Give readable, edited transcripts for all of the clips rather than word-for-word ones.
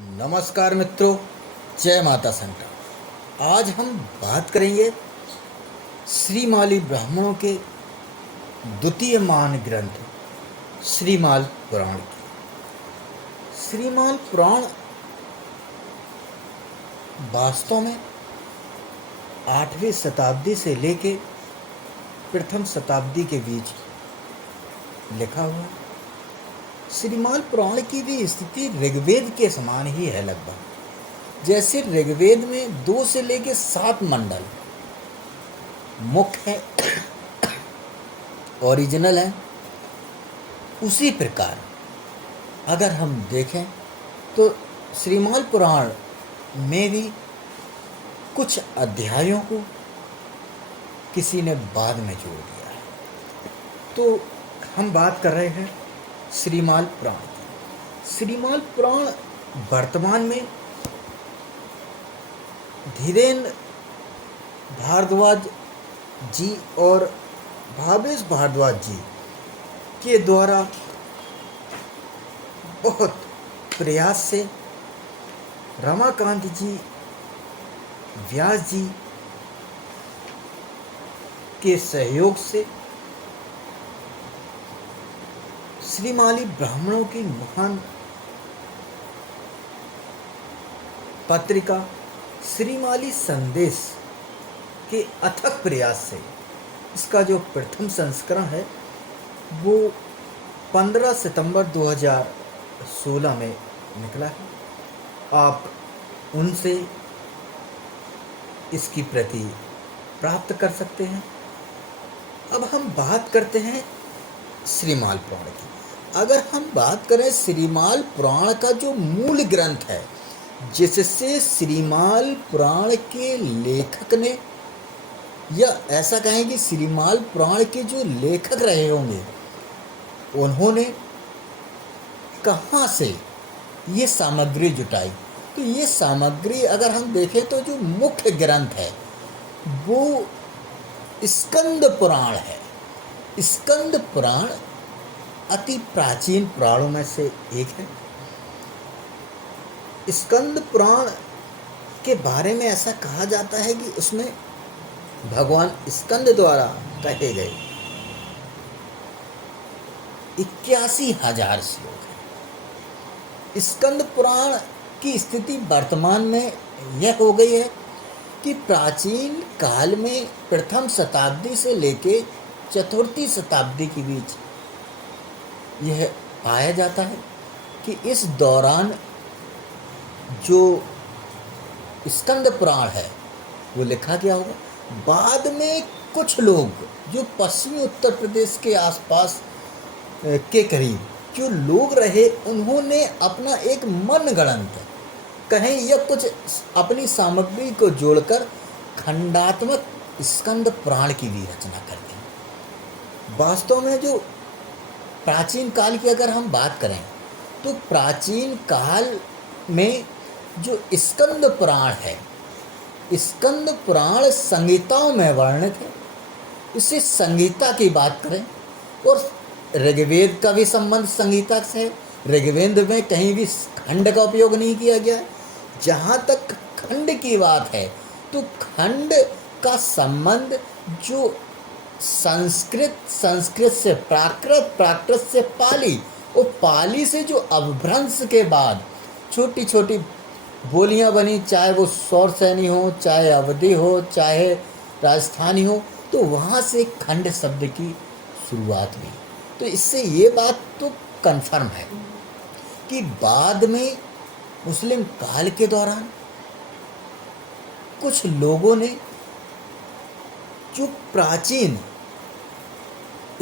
नमस्कार मित्रों, जय माता संता। आज हम बात करेंगे श्रीमाली ब्राह्मणों के द्वितीय महान ग्रंथ श्रीमाल पुराण की। श्रीमाल पुराण वास्तव में 8वीं शताब्दी से लेके प्रथम शताब्दी के बीच लिखा हुआ है। श्रीमाल पुराण की भी स्थिति ऋग्वेद के समान ही है लगभग। जैसे ऋग्वेद में 2 से लेके 7 मंडल मुख्य है, ओरिजिनल है, उसी प्रकार अगर हम देखें तो श्रीमाल पुराण में भी कुछ अध्यायों को किसी ने बाद में जोड़ दिया है। तो हम बात कर रहे हैं श्रीमाल पुराण की। श्रीमाल पुराण वर्तमान में धीरेन्द्र भारद्वाज जी और भावेश भारद्वाज जी के द्वारा बहुत प्रयास से रमाकांत जी, व्यास जी के सहयोग से श्रीमाली ब्राह्मणों की महान पत्रिका श्रीमाली संदेश के अथक प्रयास से इसका जो प्रथम संस्करण है वो 15 सितंबर 2016 में निकला है। आप उनसे इसकी प्रति प्राप्त कर सकते हैं। अब हम बात करते हैं श्रीमाल पुराण की। अगर हम बात करें श्रीमाल पुराण का जो मूल ग्रंथ है, जिससे श्रीमाल पुराण के लेखक ने, या ऐसा कहें कि श्रीमाल पुराण के जो लेखक रहे होंगे, उन्होंने कहाँ से ये सामग्री जुटाई, तो ये सामग्री अगर हम देखें तो जो मुख्य ग्रंथ है वो स्कंद पुराण है। स्कंद पुराण अति प्राचीन पुराणों में से एक है। स्कंद पुराण के बारे में ऐसा कहा जाता है कि उसमें भगवान स्कंद द्वारा कहे गए 81,000 श्लोक हैं। स्कंद पुराण की स्थिति वर्तमान में यह हो गई है कि प्राचीन काल में प्रथम शताब्दी से लेके चतुर्थी शताब्दी के बीच यह पाया जाता है कि इस दौरान जो स्कंद पुराण है वो लिखा गया होगा। बाद में कुछ लोग जो पश्चिमी उत्तर प्रदेश के आसपास के करीब जो लोग रहे, उन्होंने अपना एक मनगढ़ंत कहें या कुछ अपनी सामग्री को जोड़कर खंडात्मक स्कंद पुराण की भी रचना कर दी। वास्तव में जो प्राचीन काल की अगर हम बात करें तो प्राचीन काल में जो स्कंद पुराण है, स्कंद पुराण संहिताओं में वर्णित है। इसे संहिता की बात करें और ऋग्वेद का भी संबंध संहिता से है। ऋग्वेद में कहीं भी खंड का उपयोग नहीं किया गया है। जहाँ तक खंड की बात है तो खंड का संबंध जो संस्कृत से प्राकृत, प्राकृत से पाली, और पाली से जो अपभ्रंश के बाद छोटी छोटी बोलियां बनी, चाहे वो सौरसैनी हो, चाहे अवधी हो, चाहे राजस्थानी हो, तो वहाँ से खंड शब्द की शुरुआत हुई। तो इससे ये बात तो कन्फर्म है कि बाद में मुस्लिम काल के दौरान कुछ लोगों ने जो प्राचीन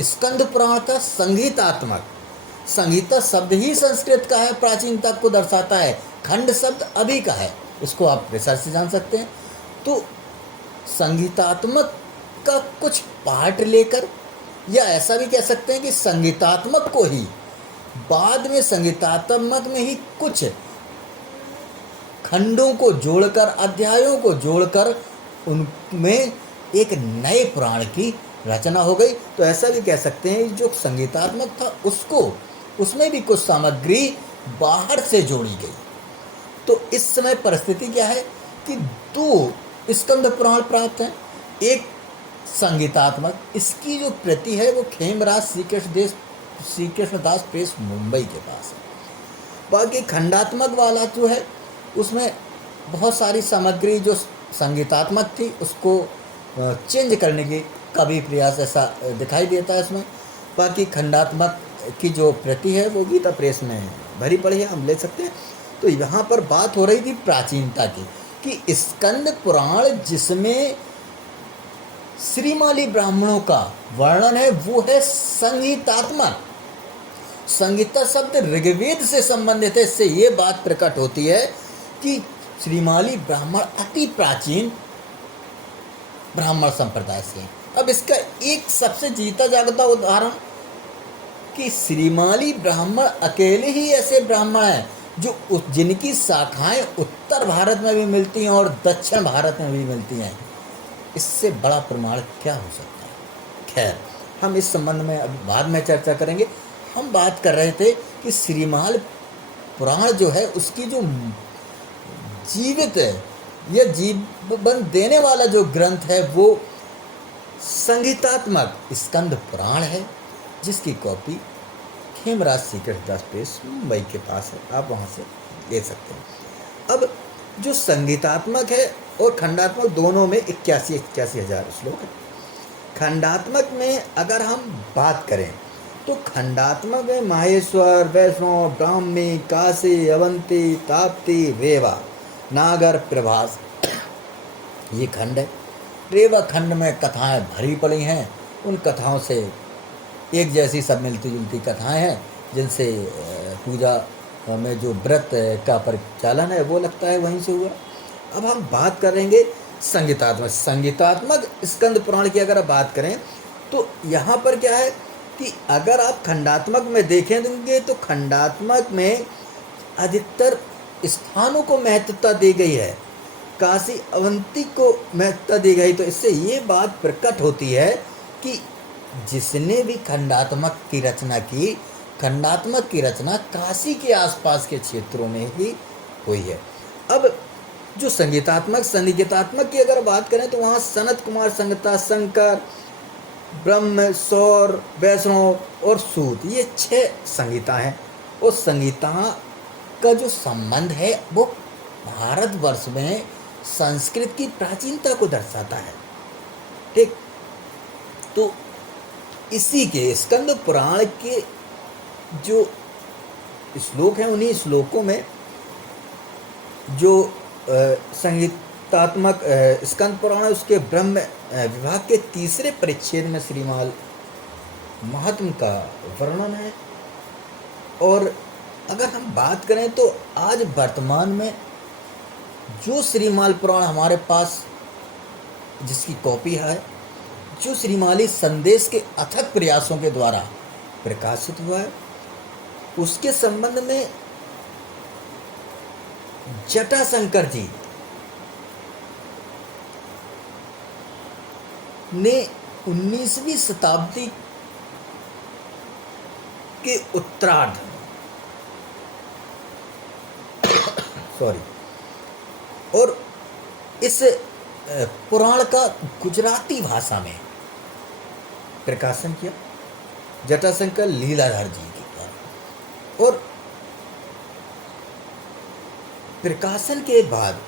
स्कंद पुराण का संगीतात्मक, संगीता शब्द ही संस्कृत का है, प्राचीनता को दर्शाता है। खंड शब्द अभी का है, इसको आप रिसर्च से जान सकते हैं। तो संगीतात्मक का कुछ पार्ट लेकर, या ऐसा भी कह सकते हैं कि संगीतात्मक को ही बाद में संगीतात्मक में ही कुछ खंडों को जोड़कर, अध्यायों को जोड़कर उनमें एक नए पुराण की रचना हो गई। तो ऐसा भी कह सकते हैं जो संगीतात्मक था उसको, उसमें भी कुछ सामग्री बाहर से जोड़ी गई। तो इस समय परिस्थिति क्या है कि दो स्कंद पुराण प्राप्त हैं। एक संगीतात्मक, इसकी जो प्रति है वो खेमराज श्री कृष्णदास प्रेस मुंबई के पास है। बाकी खंडात्मक वाला जो है उसमें बहुत सारी सामग्री जो संगीतात्मक थी उसको चेंज करने की का भी प्रयास ऐसा दिखाई देता है इसमें। बाकी खंडात्मक की जो प्रति है वो गीता प्रेस में भरी पड़ी है, हम ले सकते हैं। तो यहाँ पर बात हो रही थी प्राचीनता की कि स्कंद पुराण जिसमें श्रीमाली ब्राह्मणों का वर्णन है वो है संगीतात्मक। संगीता शब्द ऋग्वेद से संबंधित है। इससे ये बात प्रकट होती है कि श्रीमाली ब्राह्मण अति प्राचीन ब्राह्मण संप्रदाय से हैं। अब इसका एक सबसे जीता जागता उदाहरण कि श्रीमाली ब्राह्मण अकेले ही ऐसे ब्राह्मण हैं जो जिनकी शाखाएं उत्तर भारत में भी मिलती हैं और दक्षिण भारत में भी मिलती हैं। इससे बड़ा प्रमाण क्या हो सकता है। खैर, हम इस संबंध में अभी बाद में चर्चा करेंगे। हम बात कर रहे थे कि श्रीमाल पुराण जो है उसकी जो जीवित है या जीवन देने वाला जो ग्रंथ है वो संगीतात्मक स्कंद पुराण है, जिसकी कॉपी खेमराज श्री कृष्णदास प्रेस मुंबई के पास है। आप वहाँ से ले सकते हैं। अब जो संगीतात्मक है और खंडात्मक दोनों में 81 हज़ार श्लोक है। खंडात्मक में अगर हम बात करें तो खंडात्मक में माहेश्वर, वैष्णव, ब्राह्मी, काशी, अवंती, ताप्ती, रेवा, नागर, प्रभास ये खंड है। रेवा खंड में कथाएं भरी पड़ी हैं। उन कथाओं से एक जैसी सब मिलती जुलती कथाएं हैं जिनसे पूजा में जो व्रत का परिचालन है वो लगता है वहीं से हुआ। अब हम बात करेंगे संगीतात्मक स्कंद पुराण की अगर आप बात करें तो यहाँ पर क्या है कि अगर आप खंडात्मक में देखेंगे तो खंडात्मक में अधिकतर स्थानों को महत्वता दी गई है, काशी अवंती को महत्वता दी गई। तो इससे ये बात प्रकट होती है कि जिसने भी खंडात्मक की रचना काशी के आसपास के क्षेत्रों में ही हुई है। अब जो संगीतात्मक की अगर बात करें तो वहाँ सनत कुमार संहिता, शंकर, ब्रह्म, सौर, वैष्णव और सूत ये 6 संहिता हैं। उस संहिता का जो संबंध है वो भारतवर्ष में संस्कृत की प्राचीनता को दर्शाता है। ठीक, तो इसी के स्कंद पुराण के जो श्लोक हैं उन्हीं श्लोकों में जो संगीतात्मक स्कंद पुराण है उसके ब्रह्म विभाग के 3रे परिच्छेद में श्रीमाल महात्म का वर्णन है। और अगर हम बात करें तो आज वर्तमान में जो श्रीमाल पुराण हमारे पास जिसकी कॉपी है, जो श्रीमाली संदेश के अथक प्रयासों के द्वारा प्रकाशित हुआ है, उसके संबंध में जटाशंकर जी ने 19वीं शताब्दी के उत्तरार्ध और इस पुराण का गुजराती भाषा में प्रकाशन किया जटाशंकर लीलाधर जी के द्वारा। और प्रकाशन के बाद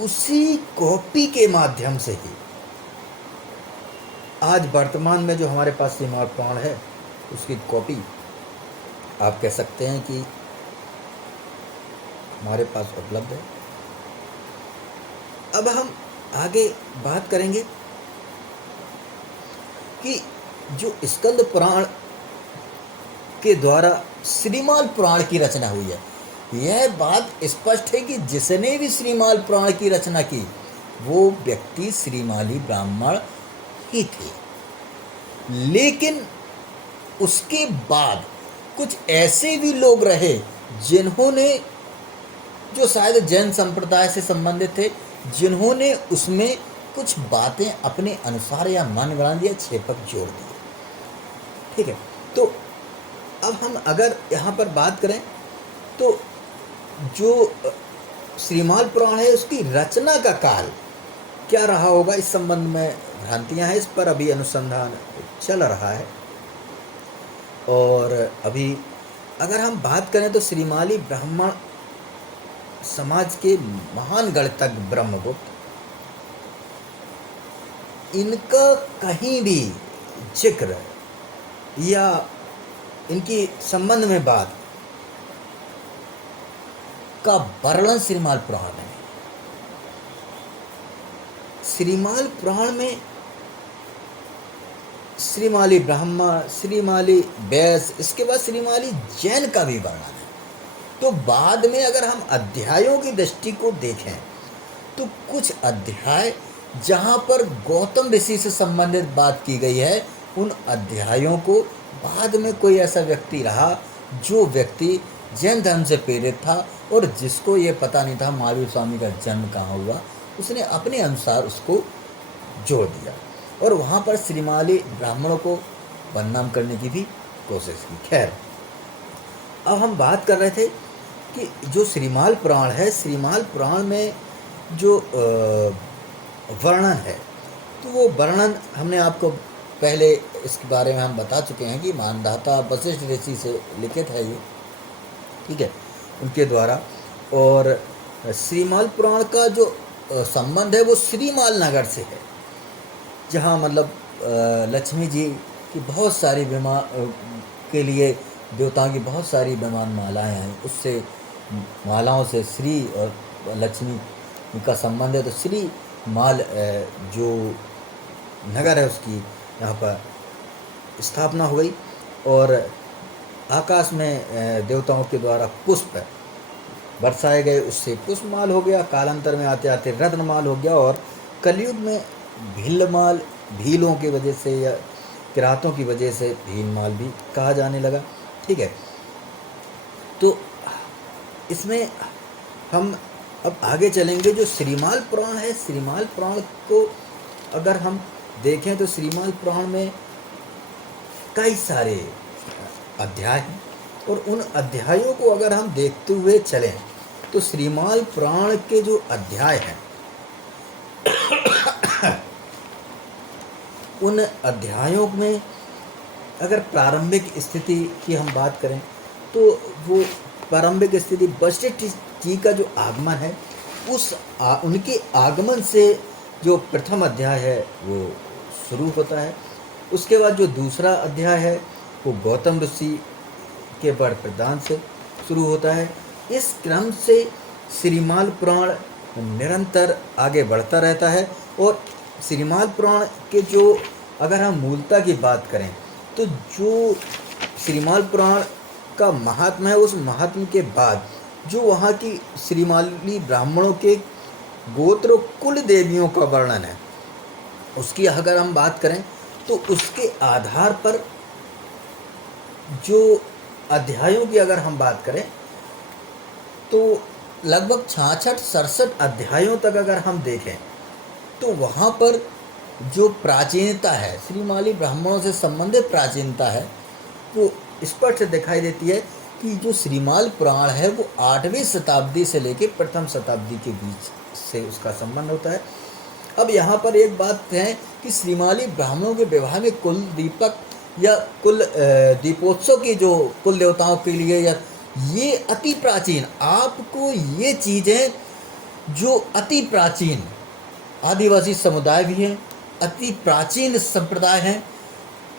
उसी कॉपी के माध्यम से ही आज वर्तमान में जो हमारे पास श्रीमाल पुराण है उसकी कॉपी आप कह सकते हैं कि हमारे पास उपलब्ध है। अब हम आगे बात करेंगे कि जो स्कंद पुराण के द्वारा श्रीमाल पुराण की रचना हुई है, यह बात स्पष्ट है कि जिसने भी श्रीमाल पुराण की रचना की वो व्यक्ति श्रीमाली ब्राह्मण ही थे। लेकिन उसके बाद कुछ ऐसे भी लोग रहे जिन्होंने, जो शायद जैन संप्रदाय से संबंधित थे, जिन्होंने उसमें कुछ बातें अपने अनुसार या मन बना दिया, छेपक जोड़ दिए। ठीक है, तो अब हम अगर यहाँ पर बात करें तो जो श्रीमाल पुराण है उसकी रचना का काल क्या रहा होगा, इस संबंध में भ्रांतियां हैं। इस पर अभी अनुसंधान चल रहा है। और अभी अगर हम बात करें तो श्रीमाली ब्राह्मण समाज के महान गणितज्ञ ब्रह्मगुप्त, इनका कहीं भी जिक्र या इनकी संबंध में बात का वर्णन श्रीमाल पुराण में। श्रीमाल पुराण में श्रीमाली ब्राह्मण, श्रीमाली वैश्य, इसके बाद श्रीमाली जैन का भी वर्णन है। तो बाद में अगर हम अध्यायों की दृष्टि को देखें तो कुछ अध्याय जहाँ पर गौतम ऋषि से संबंधित बात की गई है, उन अध्यायों को बाद में कोई ऐसा व्यक्ति रहा जो व्यक्ति जैन धर्म से प्रेरित था और जिसको ये पता नहीं था महावीर स्वामी का जन्म कहाँ हुआ, उसने अपने अनुसार उसको जोड़ दिया और वहाँ पर श्रीमाली ब्राह्मणों को बदनाम करने की भी कोशिश की। खैर, अब हम बात कर रहे थे कि जो श्रीमाल पुराण है, श्रीमाल पुराण में जो वर्णन है, तो वो वर्णन हमने आपको पहले इसके बारे में हम बता चुके हैं कि मानधाता वशिष्ठ ऋषि से लिखित है ये, ठीक है, उनके द्वारा। और श्रीमाल पुराण का जो संबंध है वो श्रीमाल नगर से है, जहाँ मतलब लक्ष्मी जी की बहुत सारी के लिए देवताओं की बहुत सारी विमान मालाएँ हैं, उससे मालाओं से श्री और लक्ष्मी का संबंध है। तो श्री माल जो नगर है उसकी यहाँ पर स्थापना हुई और आकाश में देवताओं के द्वारा पुष्प बरसाए गए, उससे पुष्पमाल हो गया। कालांतर में आते आते रत्नमाल हो गया और कलयुग में भीलमाल, भीलों की वजह से या किरातों की वजह से भीलमाल भी कहा जाने लगा, ठीक है। तो इसमें हम अब आगे चलेंगे। जो श्रीमाल पुराण है, श्रीमाल पुराण को अगर हम देखें तो श्रीमाल पुराण में कई सारे अध्याय हैं और उन अध्यायों को अगर हम देखते हुए चलें तो श्रीमाल पुराण के जो अध्याय हैं उन अध्यायों में अगर प्रारंभिक स्थिति की हम बात करें तो वो प्रारंभिक स्थिति वशिष्ठ जी का जो आगमन है, उनके आगमन से जो प्रथम अध्याय है वो शुरू होता है। उसके बाद जो दूसरा अध्याय है वो गौतम ऋषि के वर प्रदान से शुरू होता है। इस क्रम से श्रीमाल पुराण निरंतर आगे बढ़ता रहता है। और श्रीमाल पुराण के जो अगर हम मूलता की बात करें तो जो श्रीमाल पुराण का महात्मा है, उस महात्मा के बाद जो वहाँ की श्रीमाली ब्राह्मणों के गोत्र कुल देवियों का वर्णन है, उसकी अगर हम बात करें तो उसके आधार पर जो अध्यायों की अगर हम बात करें तो लगभग 66-67 अध्यायों तक अगर हम देखें तो वहाँ पर जो प्राचीनता है, श्रीमाली ब्राह्मणों से संबंधित प्राचीनता है, वो स्पष्ट दिखाई देती है कि जो श्रीमाल पुराण है वो 8वीं शताब्दी से लेकर प्रथम शताब्दी के बीच से उसका संबंध होता है। अब यहाँ पर एक बात है कि श्रीमाली ब्राह्मणों के विवाह में कुल दीपक या कुल दीपोत्सव की जो कुल देवताओं के लिए या ये अति प्राचीन, आपको ये चीज़ें जो अति प्राचीन आदिवासी समुदाय भी हैं, अति प्राचीन संप्रदाय हैं,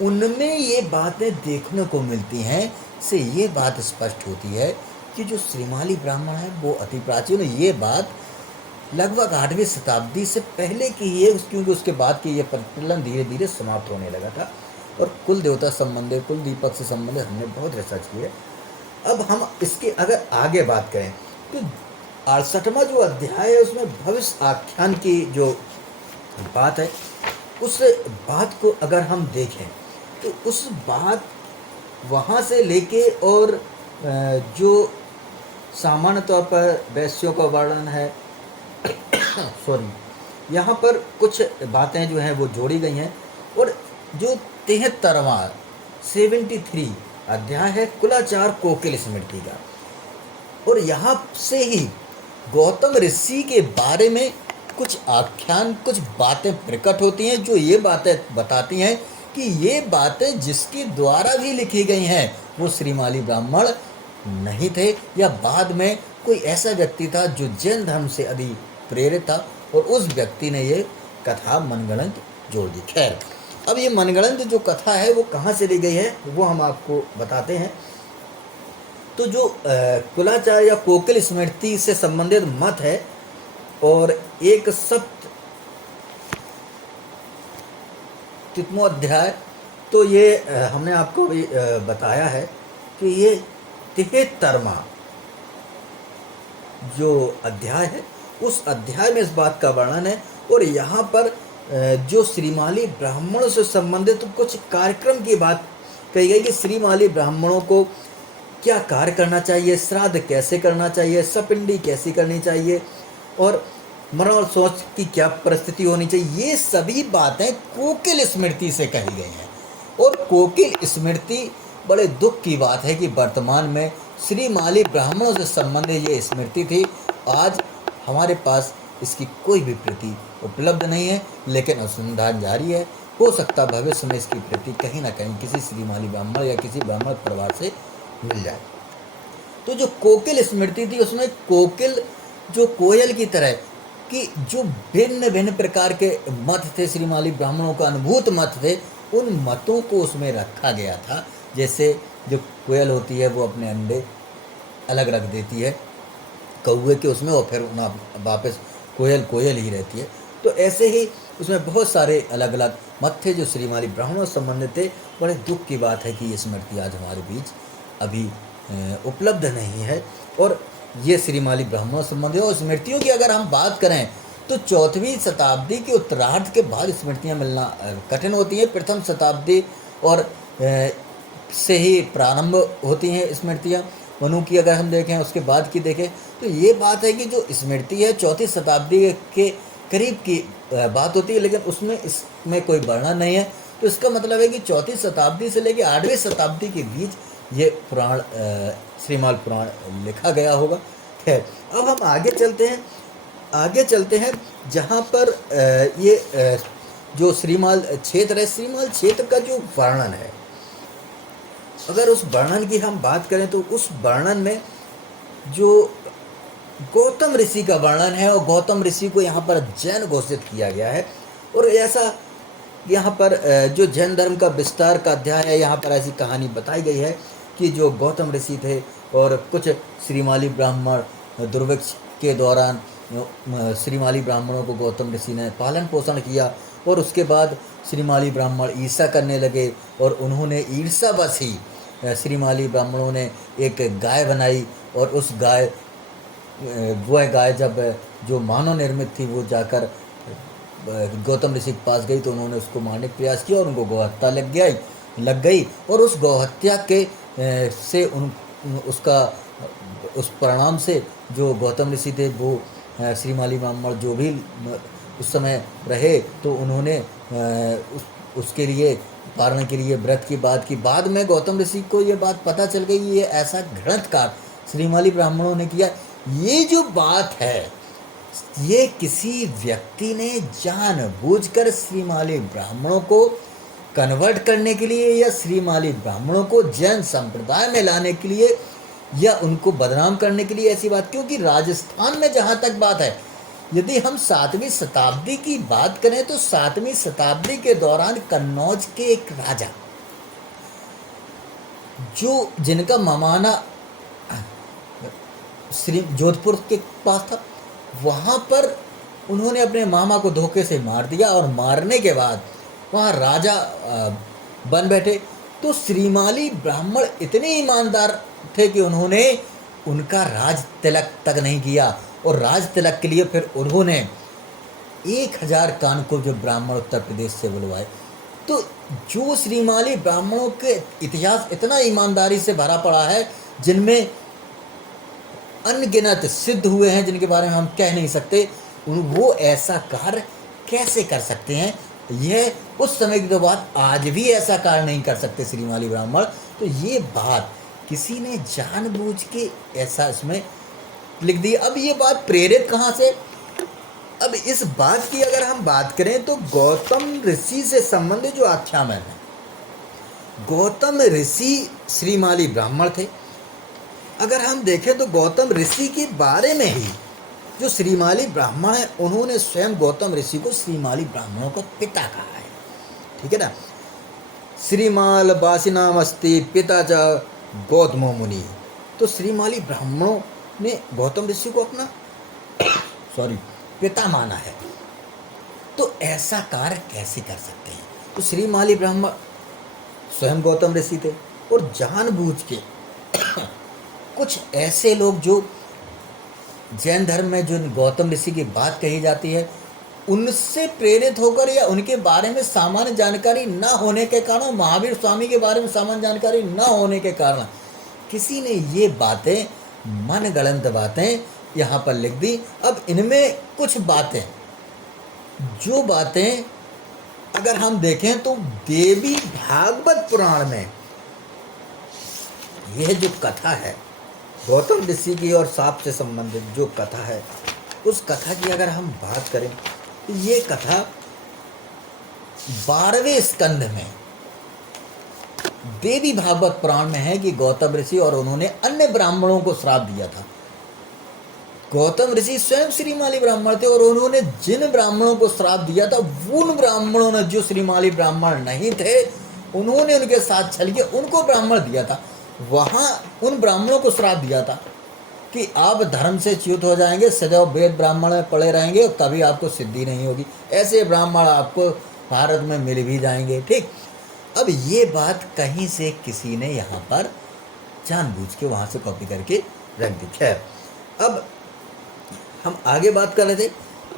उनमें ये बातें देखने को मिलती हैं। से ये बात स्पष्ट होती है कि जो श्रीमाली ब्राह्मण है वो अति प्राचीन है। ये बात लगभग 8वीं शताब्दी से पहले की ही है, क्योंकि उसके बाद की ये प्रचलन धीरे धीरे समाप्त होने लगा था। और कुल देवता संबंधित, कुल दीपक से संबंधित हमने बहुत रिसर्च की है। अब हम इसके अगर आगे बात करें तो 68वां जो अध्याय है उसमें भविष्य आख्यान की जो बात है, उस बात को अगर हम देखें तो उस बात वहाँ से लेके और जो सामान्य तौर पर वैश्यों का वर्णन है सॉरी, यहाँ पर कुछ बातें जो हैं वो जोड़ी गई हैं। और जो 73वां 73 अध्याय है कुलाचार कोकिल स्मृति का, और यहाँ से ही गौतम ऋषि के बारे में कुछ आख्यान, कुछ बातें प्रकट होती हैं, जो ये बातें बताती हैं कि ये बातें जिसके द्वारा भी लिखी गई हैं वो श्रीमाली ब्राह्मण नहीं थे, या बाद में कोई ऐसा व्यक्ति था जो जैन धर्म से अधिक प्रेरित था और उस व्यक्ति ने ये कथा मनगढ़ंत जोड़ दी। खैर, अब ये मनगढ़ंत जो कथा है वो कहाँ से ली गई है वो हम आपको बताते हैं। तो जो कुलाचार या कोकिल स्मृति से संबंधित मत है और एक सप्तमो अध्याय, तो ये हमने आपको भी बताया है कि ये 73वां जो अध्याय है उस अध्याय में इस बात का वर्णन है। और यहाँ पर जो श्रीमाली ब्राह्मणों से संबंधित कुछ कार्यक्रम की बात कही गई कि श्रीमाली ब्राह्मणों को क्या कार्य करना चाहिए, श्राद्ध कैसे करना चाहिए, सपिंडी कैसी करनी चाहिए और मरण और सोच की क्या परिस्थिति होनी चाहिए, ये सभी बातें कोकिल स्मृति से कही गई हैं। और कोकिल स्मृति, बड़े दुख की बात है कि वर्तमान में श्रीमाली ब्राह्मणों से संबंधित ये स्मृति थी, आज हमारे पास इसकी कोई भी प्रति उपलब्ध नहीं है, लेकिन अनुसंधान जारी है। हो सकता भविष्य में इसकी प्रति कहीं ना कहीं किसी श्रीमाली ब्राह्मण या किसी ब्राह्मण परिवार से मिल जाए। तो जो कोकिल स्मृति थी उसमें कोकिल जो कोयल की तरह कि जो भिन्न भिन्न प्रकार के मत थे, श्रीमाली ब्राह्मणों का अनुभूत मत थे, उन मतों को उसमें रखा गया था। जैसे जो कोयल होती है वो अपने अंडे अलग रख देती है कौवे के उसमें और फिर ना वापस कोयल कोयल ही रहती है, तो ऐसे ही उसमें बहुत सारे अलग अलग मत थे जो श्रीमाली ब्राह्मणों से संबंधित थे। बड़े दुख की बात है कि ये स्मृति आज हमारे बीच अभी उपलब्ध नहीं है। और ये श्रीमाली ब्राह्मणों से संबंधित, और स्मृतियों की अगर हम बात करें तो 4वीं शताब्दी के उत्तरार्ध के बाद स्मृतियाँ मिलना कठिन होती हैं। प्रथम शताब्दी और से ही प्रारंभ होती हैं स्मृतियाँ। मनु की अगर हम देखें, उसके बाद की देखें, तो ये बात है कि जो स्मृति है 4वीं शताब्दी के करीब की बात होती है, लेकिन उसमें इसमें कोई वर्णन नहीं है। तो इसका मतलब है कि 4वीं शताब्दी से लेकर 8वीं शताब्दी के बीच ये पुराण श्रीमाल पुराण लिखा गया होगा। खैर, अब हम आगे चलते हैं जहाँ पर ये जो श्रीमाल क्षेत्र है, श्रीमाल क्षेत्र का जो वर्णन है, अगर उस वर्णन की हम बात करें तो उस वर्णन में जो गौतम ऋषि का वर्णन है, और गौतम ऋषि को यहाँ पर जैन घोषित किया गया है। और ऐसा यहाँ पर जो जैन धर्म का विस्तार का अध्याय है, यहाँ पर ऐसी कहानी बताई गई है कि जो गौतम ऋषि थे और कुछ श्रीमाली ब्राह्मण दुर्भिक्ष के दौरान श्रीमाली ब्राह्मणों को गौतम ऋषि ने पालन पोषण किया, और उसके बाद श्रीमाली ब्राह्मण ईर्षा करने लगे और उन्होंने ईर्षावश ही श्रीमाली ब्राह्मणों ने एक गाय बनाई, और उस वह गाय जब जो मानव निर्मित थी वो जाकर गौतम ऋषि के पास गई तो उन्होंने उसको मारने का प्रयास किया और उनको गौहत्या लग गई। और उस गौहत्या के से उस परिणाम से जो गौतम ऋषि थे वो श्रीमाली ब्राह्मण जो भी उस समय रहे, तो उन्होंने उसके लिए पारण के लिए व्रत की बात की। बाद में गौतम ऋषि को ये बात पता चल गई, ये ऐसा घृणित कार्य श्रीमाली ब्राह्मणों ने किया। ये जो बात है, ये किसी व्यक्ति ने जानबूझकर श्रीमाली ब्राह्मणों को कन्वर्ट करने के लिए या श्रीमाली ब्राह्मणों को जैन संप्रदाय में लाने के लिए या उनको बदनाम करने के लिए ऐसी बात, क्योंकि राजस्थान में जहाँ तक बात है, यदि हम 7वीं शताब्दी की बात करें तो 7वीं शताब्दी के दौरान कन्नौज के एक राजा जो जिनका ममाना श्री जोधपुर के पास था, वहाँ पर उन्होंने अपने मामा को धोखे से मार दिया और मारने के बाद वहाँ राजा बन बैठे। तो श्रीमाली ब्राह्मण इतने ईमानदार थे कि उन्होंने उनका राज तिलक तक नहीं किया, और राज तिलक के लिए फिर उन्होंने 1000 कानकों जो ब्राह्मण उत्तर प्रदेश से बुलवाए। तो जो श्रीमाली ब्राह्मणों के इतिहास इतना ईमानदारी से भरा पड़ा है, जिनमें अनगिनत सिद्ध हुए हैं जिनके बारे में हम कह नहीं सकते, वो ऐसा कार्य कैसे कर सकते हैं। यह उस समय की तो बात, आज भी ऐसा कार्य नहीं कर सकते श्रीमाली ब्राह्मण। तो ये बात किसी ने जानबूझ के ऐसा इसमें लिख दिया। अब ये बात प्रेरित कहाँ से? अब इस बात की अगर हम बात करें तो गौतम ऋषि से संबंधित जो आख्यान है, गौतम ऋषि श्रीमाली ब्राह्मण थे। अगर हम देखें तो गौतम ऋषि के बारे में ही जो श्रीमाली ब्राह्मण है, उन्होंने स्वयं गौतम ऋषि को श्रीमाली ब्राह्मणों का पिता कहा है। ठीक है ना? श्रीमाल वासिनामस्ति पिता च गौतमो मुनि। तो श्रीमाली ब्राह्मणों ने गौतम ऋषि को अपना पिता माना है। तो ऐसा कार्य कैसे कर सकते हैं? तो श्रीमाली ब्राह्मण स्वयं गौतम ऋषि थे और जानबूझ के कुछ ऐसे लोग जो जैन धर्म में जो गौतम ऋषि की बात कही जाती है, उनसे प्रेरित होकर या उनके बारे में सामान्य जानकारी न होने के कारण, महावीर स्वामी के बारे में सामान्य जानकारी न होने के कारण किसी ने ये बातें, मनगढ़ंत बातें यहाँ पर लिख दी। अब इनमें कुछ बातें, जो बातें अगर हम देखें तो देवी भागवत पुराण में यह जो कथा है गौतम ऋषि की और सांप से संबंधित जो कथा है, उस कथा की अगर हम बात करें तो ये कथा 12वें स्कंध में देवी भागवत पुराण में है कि गौतम ऋषि और उन्होंने अन्य ब्राह्मणों को श्राप दिया था। गौतम ऋषि स्वयं श्रीमाली ब्राह्मण थे और उन्होंने जिन ब्राह्मणों को श्राप दिया था, उन ब्राह्मणों ने, जो श्रीमाली ब्राह्मण नहीं थे, उन्होंने उनके साथ छल के उनको ब्राह्मण दिया था। वहाँ उन ब्राह्मणों को श्राप दिया था कि आप धर्म से च्युत हो जाएंगे, सदैव वेद ब्राह्मण में पड़े रहेंगे और कभी आपको सिद्धि नहीं होगी। ऐसे ब्राह्मण आपको भारत में मिल भी जाएंगे। ठीक, अब ये बात कहीं से किसी ने यहाँ पर जानबूझ के वहाँ से कॉपी करके रख दी। खैर, अब हम आगे बात कर रहे थे।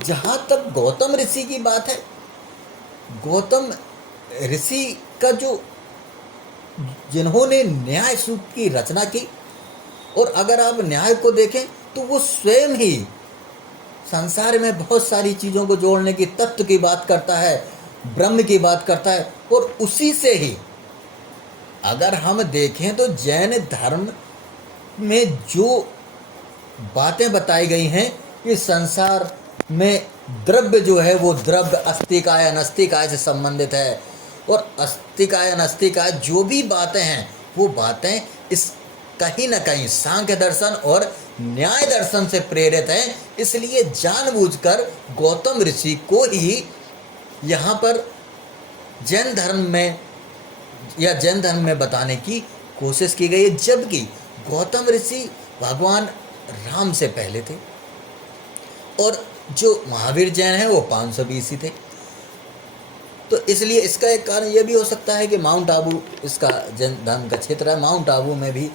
जहाँ तक गौतम ऋषि की बात है, गौतम ऋषि का जो जिन्होंने न्याय सूत्र की रचना की, और अगर आप न्याय को देखें तो वो स्वयं ही संसार में बहुत सारी चीज़ों को जोड़ने की, तत्व की बात करता है, ब्रह्म की बात करता है। और उसी से ही अगर हम देखें तो जैन धर्म में जो बातें बताई गई हैं कि संसार में द्रव्य जो है वो द्रव्य अस्तिकाय अनस्तिकाय से संबंधित है, और अस्तिकाय अनस्तिकाय जो भी बातें हैं वो बातें इस कहीं न कहीं सांख्य दर्शन और न्याय दर्शन से प्रेरित हैं। इसलिए जानबूझकर गौतम ऋषि को ही यहाँ पर जैन धर्म में बताने की कोशिश की गई है, जबकि गौतम ऋषि भगवान राम से पहले थे और जो महावीर जैन हैं वो 520 थे। तो इसलिए इसका एक कारण यह भी हो सकता है कि माउंट आबू इसका जैन धर्म का क्षेत्र है। माउंट आबू में भी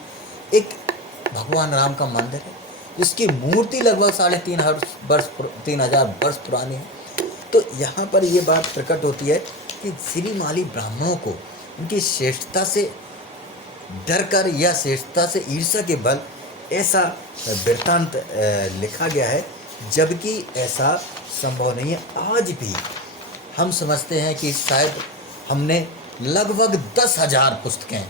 एक भगवान राम का मंदिर है जिसकी मूर्ति लगभग 3,500 वर्ष पुरानी है। तो यहाँ पर ये बात प्रकट होती है कि श्रीमाली ब्राह्मणों को उनकी श्रेष्ठता से डरकर या श्रेष्ठता से ईर्ष्या के बल ऐसा वृत्तांत लिखा गया है, जबकि ऐसा संभव नहीं है। आज भी हम समझते हैं कि शायद हमने लगभग 10,000 पुस्तकें,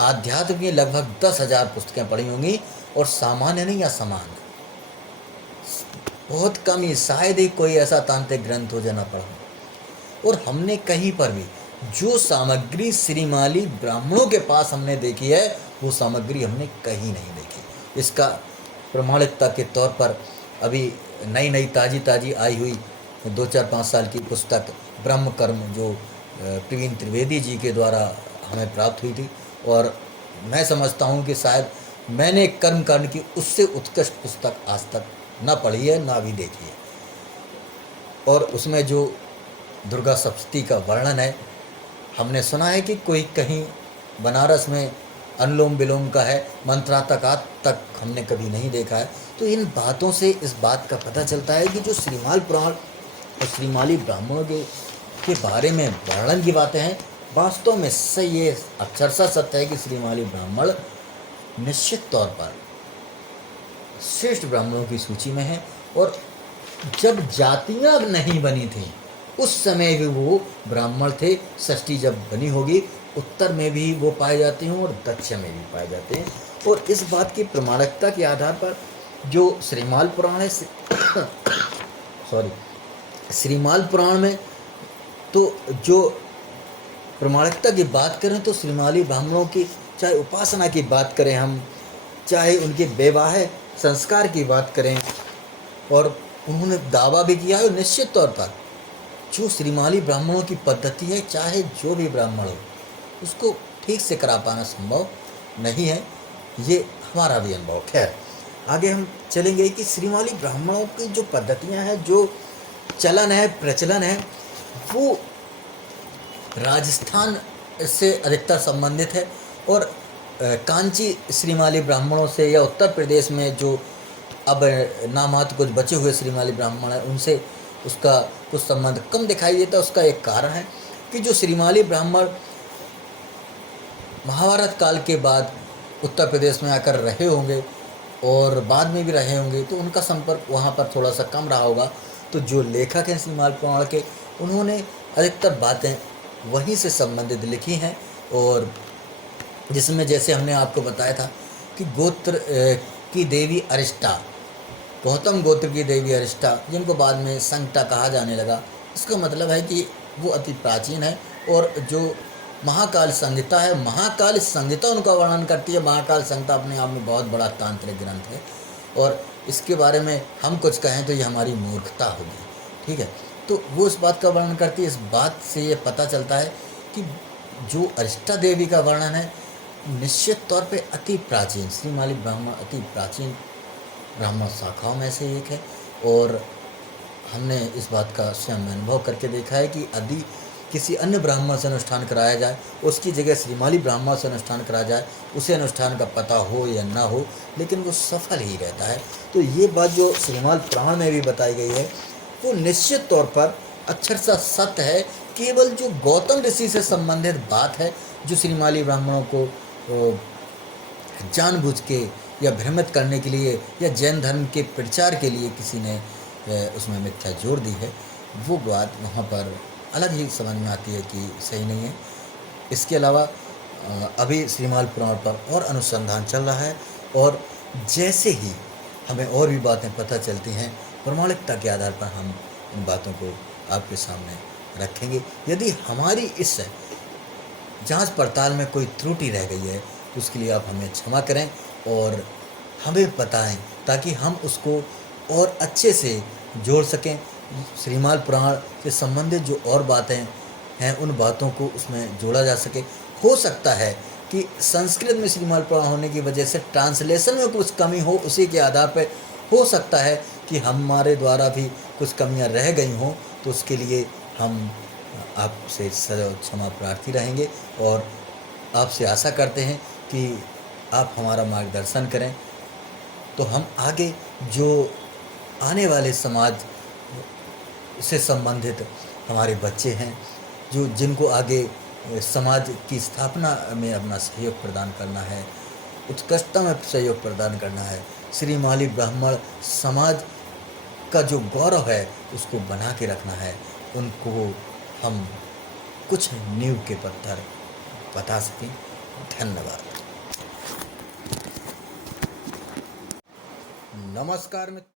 आध्यात्म की लगभग 10,000 पुस्तकें पढ़ी होंगी, और सामान्य नहीं, असामान्य बहुत कम ही, शायद ही कोई ऐसा तांत्रिक ग्रंथ हो जाना पड़ा। और हमने कहीं पर भी जो सामग्री श्रीमाली ब्राह्मणों के पास हमने देखी है, वो सामग्री हमने कहीं नहीं देखी। इसका प्रमाणिकता के तौर पर अभी नई ताज़ी आई हुई 2-4-5 साल की पुस्तक ब्रह्म कर्म जो प्रवीण त्रिवेदी जी के द्वारा हमें प्राप्त हुई थी, और मैं समझता हूँ कि शायद मैंने कर्म कांड की उससे उत्कृष्ट पुस्तक आज तक न पढ़ी है, ना भी देखी है। और उसमें जो दुर्गा सप्तशती का वर्णन है, हमने सुना है कि कोई कहीं बनारस में अनुलोम विलोम का है, मंत्रातकात तक हमने कभी नहीं देखा है। तो इन बातों से इस बात का पता चलता है कि जो श्रीमाल पुराण और श्रीमाली ब्राह्मणों के बारे में वर्णन की बातें हैं, वास्तव में सही, ये अक्षरशः सत्य है कि श्रीमाली ब्राह्मण निश्चित तौर पर श्रेष्ठ ब्राह्मणों की सूची में है। और जब जातियाँ नहीं बनी थी उस समय भी वो ब्राह्मण थे। षष्ठी जब बनी होगी, उत्तर में भी वो पाए जाते हैं और दक्षिण में भी पाए जाते हैं। और इस बात की प्रमाणिकता के आधार पर जो श्रीमाल पुराण है सॉरी श्रीमाल पुराण में, तो जो प्रमाणिकता की बात करें तो श्रीमाली ब्राह्मणों की, चाहे उपासना की बात करें हम, चाहे उनके वैवाहिक संस्कार की बात करें, और उन्होंने दावा भी किया है निश्चित तौर पर जो श्रीमाली ब्राह्मणों की पद्धति है, चाहे जो भी ब्राह्मण हो, उसको ठीक से करा पाना संभव नहीं है। ये हमारा भी अनुभव। खैर, आगे हम चलेंगे कि श्रीमाली ब्राह्मणों की जो पद्धतियां हैं, जो चलन है, प्रचलन है, वो राजस्थान से अधिकतर संबंधित है। और कांची श्रीमाली ब्राह्मणों से, या उत्तर प्रदेश में जो अब नामात्र कुछ बचे हुए श्रीमाली ब्राह्मण हैं, उनसे उसका कुछ संबंध कम दिखाई देता है। उसका एक कारण है कि जो श्रीमाली ब्राह्मण महाभारत काल के बाद उत्तर प्रदेश में आकर रहे होंगे और बाद में भी रहे होंगे, तो उनका संपर्क वहाँ पर थोड़ा सा कम रहा होगा। तो जो लेखक हैं श्रीमाल पुराण के, उन्होंने अधिकतर बातें वहीं से संबंधित लिखी हैं। और जिसमें जैसे हमने आपको बताया था कि गोत्र की देवी अरिष्टा, गौतम गोत्र की देवी अरिष्टा, जिनको बाद में संहिता कहा जाने लगा, इसका मतलब है कि वो अति प्राचीन है। और जो महाकाल संहिता है, महाकाल संहिता उनका वर्णन करती है। महाकाल संहिता अपने आप में बहुत बड़ा तांत्रिक ग्रंथ है, और इसके बारे में हम कुछ कहें तो ये हमारी मूर्खता होगी। ठीक है, तो वो इस बात का वर्णन करती है। इस बात से ये पता चलता है कि जो अरिष्टा देवी का वर्णन है, निश्चित तौर पे अति प्राचीन, श्रीमाली ब्राह्मण अति प्राचीन ब्राह्मण शाखाओं में से एक है। और हमने इस बात का स्वयं अनुभव करके देखा है कि यदि किसी अन्य ब्राह्मण से अनुष्ठान कराया जाए, उसकी जगह श्रीमाली ब्राह्मण से अनुष्ठान कराया जाए, उसे अनुष्ठान का पता हो या ना हो, लेकिन वो सफल ही रहता है। तो ये बात जो श्रीमाल पुराण में भी बताई गई है, वो निश्चित तौर पर अक्षरशः सत्य है। केवल जो गौतम ऋषि से संबंधित बात है, जो श्रीमाली ब्राह्मणों को जानबूझ के या भ्रमित करने के लिए या जैन धर्म के प्रचार के लिए किसी ने उसमें मिथ्या जोड़ दी है, वो बात वहाँ पर अलग ही समझ में आती है कि सही नहीं है। इसके अलावा अभी श्रीमाल पुराण पर और अनुसंधान चल रहा है, और जैसे ही हमें और भी बातें पता चलती हैं, प्रमाणिकता के आधार पर हम इन बातों को आपके सामने रखेंगे। यदि हमारी इस जांच पड़ताल में कोई त्रुटि रह गई है, तो उसके लिए आप हमें क्षमा करें और हमें बताएं, ताकि हम उसको और अच्छे से जोड़ सकें। श्रीमाल पुराण से संबंधित जो और बातें हैं, उन बातों को उसमें जोड़ा जा सके। हो सकता है कि संस्कृत में श्रीमाल पुराण होने की वजह से ट्रांसलेशन में कुछ कमी हो, उसी के आधार पर हो सकता है कि हमारे द्वारा भी कुछ कमियां रह गई हों। तो उसके लिए हम आपसे सदैव क्षमा प्रार्थी रहेंगे, और आपसे आशा करते हैं कि आप हमारा मार्गदर्शन करें, तो हम आगे जो आने वाले समाज से संबंधित हमारे बच्चे हैं, जो जिनको आगे समाज की स्थापना में अपना सहयोग प्रदान करना है, उत्कृष्टता में सहयोग प्रदान करना है, श्रीमाली ब्राह्मण समाज का जो गौरव है उसको बना के रखना है, उनको हम कुछ नींव के पत्थर बता सकें। धन्यवाद। नमस्कार मित्र।